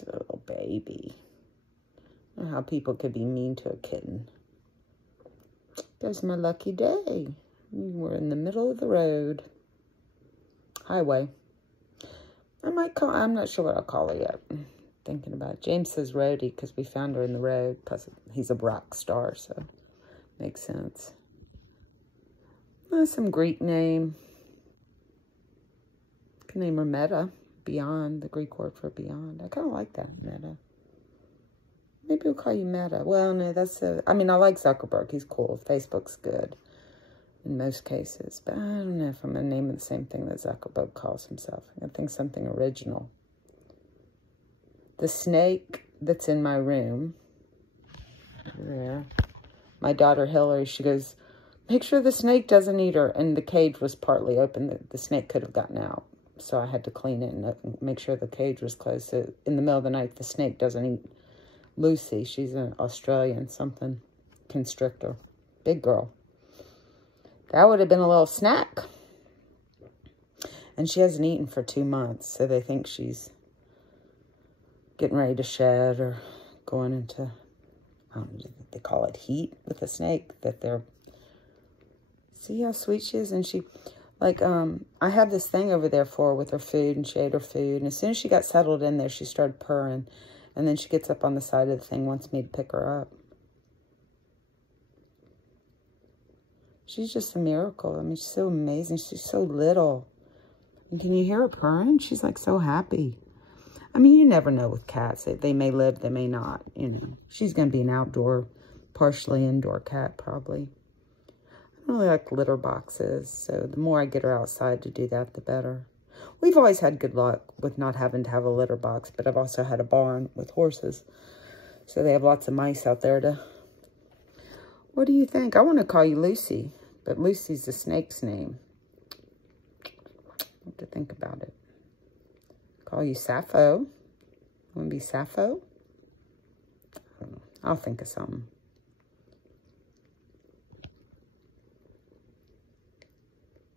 Just a little baby. I don't know how people could be mean to a kitten. There's my lucky day. We're in the middle of the road. Highway. I'm not sure what I'll call her yet. Thinking about it. James says Rhodey because we found her in the road. Plus, he's a rock star, so makes sense. Some Greek name. Can name her Meta. Beyond, the Greek word for beyond. I kind of like that, Meta. Maybe we'll call you Meta. Well, no, I mean, I like Zuckerberg. He's cool. Facebook's good in most cases. But I don't know if I'm going to name it the same thing that Zuckerberg calls himself. I think something original. The snake that's in my room. There. My daughter Hillary, she goes, make sure the snake doesn't eat her. And the cage was partly open. The snake could have gotten out. So I had to clean it and make sure the cage was closed. So in the middle of the night, the snake doesn't eat Lucy. She's an Australian something constrictor. Big girl. That would have been a little snack. And she hasn't eaten for 2 months. So they think she's getting ready to shed or going into, I don't know, they call it heat with the snake. That they're, see how sweet she is? And she, like, I have this thing over there for her with her food, and she ate her food. And as soon as she got settled in there, she started purring. And then she gets up on the side of the thing, wants me to pick her up. She's just a miracle. I mean, she's so amazing. She's so little. And can you hear her purring? She's like so happy. I mean, you never know with cats. They may live, they may not, you know. She's going to be an outdoor, partially indoor cat, probably. I don't really like litter boxes, so the more I get her outside to do that, the better. We've always had good luck with not having to have a litter box, but I've also had a barn with horses. So they have lots of mice out there to... What do you think? I want to call you Lucy, but Lucy's the snake's name. I have to think about it. Call you Sappho. Want to be Sappho? I don't know. I'll think of something.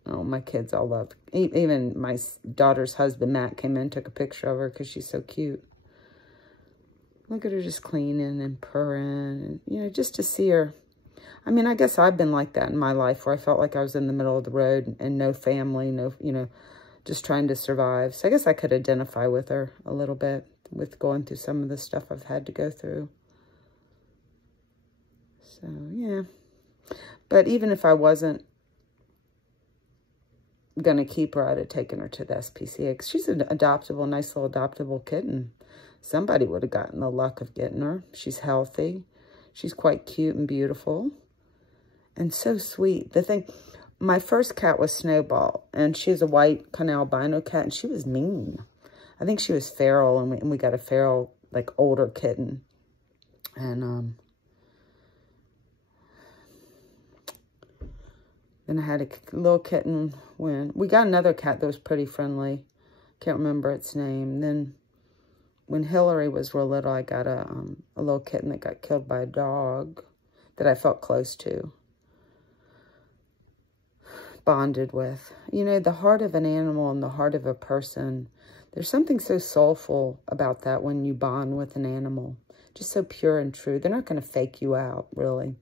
Oh, my kids all love. Even my daughter's husband, Matt, came in and took a picture of her because she's so cute. Look at her just cleaning and purring. And, you know, just to see her. I mean, I guess I've been like that in my life where I felt like I was in the middle of the road and no family, no, you know, just trying to survive. So I guess I could identify with her a little bit with going through some of the stuff I've had to go through. So, yeah. But even if I wasn't going to keep her, I'd have taken her to the SPCA because she's an adoptable, nice little adoptable kitten. Somebody would have gotten the luck of getting her. She's healthy. She's quite cute and beautiful and so sweet. The thing, my first cat was Snowball, and she's a white kind of albino cat, and she was mean. I think she was feral, and we got a feral, like, older kitten. And then I had a little kitten when... We got another cat that was pretty friendly. Can't remember its name. Then when Hillary was real little, I got a little kitten that got killed by a dog that I felt close to. Bonded with. You know, the heart of an animal and the heart of a person, there's something so soulful about that when you bond with an animal. Just so pure and true. They're not going to fake you out, really.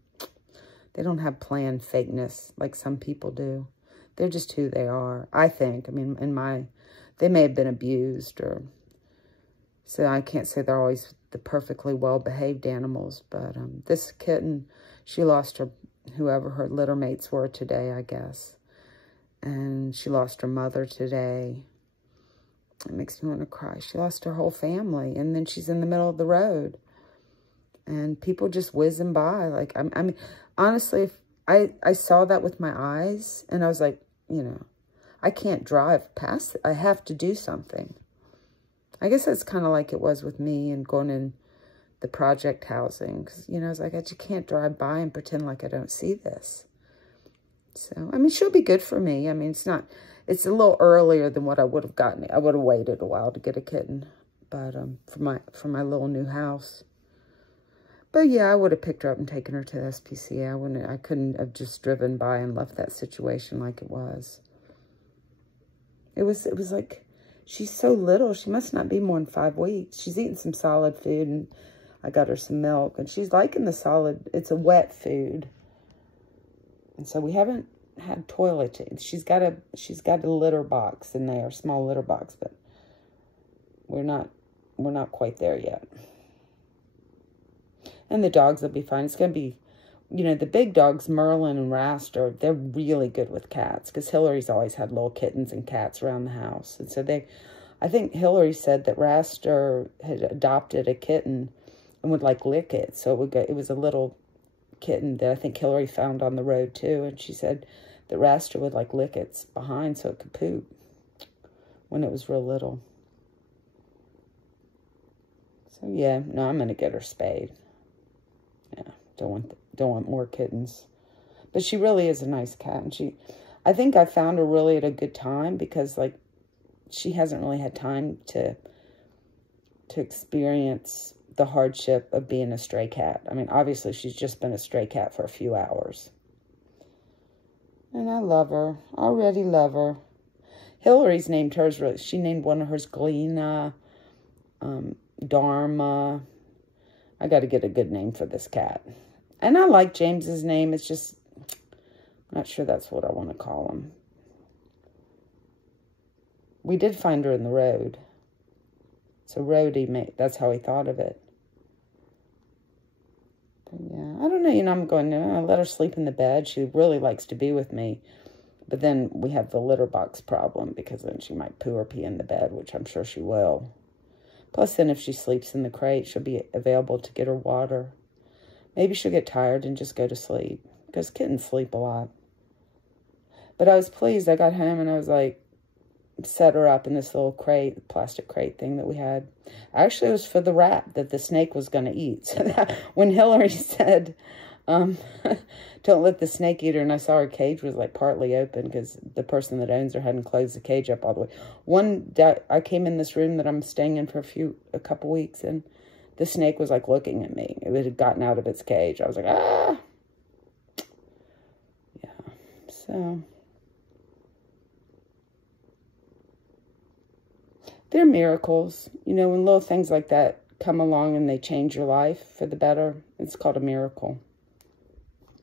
They don't have planned fakeness like some people do. They're just who they are, I think. I mean, they may have been abused, or... So I can't say they're always the perfectly well-behaved animals. But this kitten, she lost her, whoever her litter mates were today, I guess. And she lost her mother today. It makes me want to cry. She lost her whole family. And then she's in the middle of the road. And people just whizzing by. Like, I mean, honestly, if I saw that with my eyes. And I was like, you know, I can't drive past it. I have to do something. I guess that's kind of like it was with me and going in the project housing. 'Cause, you know, I was like, I just can't drive by and pretend like I don't see this. So, I mean, she'll be good for me. I mean, it's a little earlier than what I would have gotten. I would have waited a while to get a kitten, but for my little new house. But yeah, I would have picked her up and taken her to the SPCA. I couldn't have just driven by and left that situation like it was. It was like, She's so little. She must not be more than 5 weeks. She's eating some solid food, and I got her some milk. And she's liking the solid. It's a wet food. And so we haven't had toilet change. She's got a litter box in there, a small litter box, but we're not quite there yet. And the dogs will be fine. It's going to be, you know, the big dogs, Merlin and Raster, they're really good with cats because Hillary's always had little kittens and cats around the house. And so I think Hillary said that Raster had adopted a kitten and would like lick it. So it was a little kitten that I think Hillary found on the road too. And she said that Raster would like lick its behind so it could poop when it was real little. So yeah, no, I'm going to get her spayed. Yeah, don't want more kittens. But she really is a nice cat. And I think I found her really at a good time because, like, she hasn't really had time to experience the hardship of being a stray cat. I mean, obviously, she's just been a stray cat for a few hours. And I love her. I already love her. Hillary's named hers, she named one of hers Galena, Dharma. I got to get a good name for this cat. And I like James's name. It's just, I'm not sure that's what I want to call him. We did find her in the road. So Rhodey, that's how he thought of it. But yeah, I don't know. You know, I'm going to let her sleep in the bed. She really likes to be with me. But then we have the litter box problem because then she might poo or pee in the bed, which I'm sure she will. Plus, then if she sleeps in the crate, she'll be available to get her water. Maybe she'll get tired and just go to sleep because kittens sleep a lot. But I was pleased. I got home and I was like, set her up in this little crate, plastic crate thing that we had. Actually, it was for the rat that the snake was going to eat. So that, when Hillary said, don't let the snake eat her, and I saw her cage was like partly open because the person that owns her hadn't closed the cage up all the way. One day, I came in this room that I'm staying in for a couple weeks, and the snake was like looking at me. It had gotten out of its cage. I was like, ah. Yeah, so they're miracles. You know, when little things like that come along and they change your life for the better, it's called a miracle.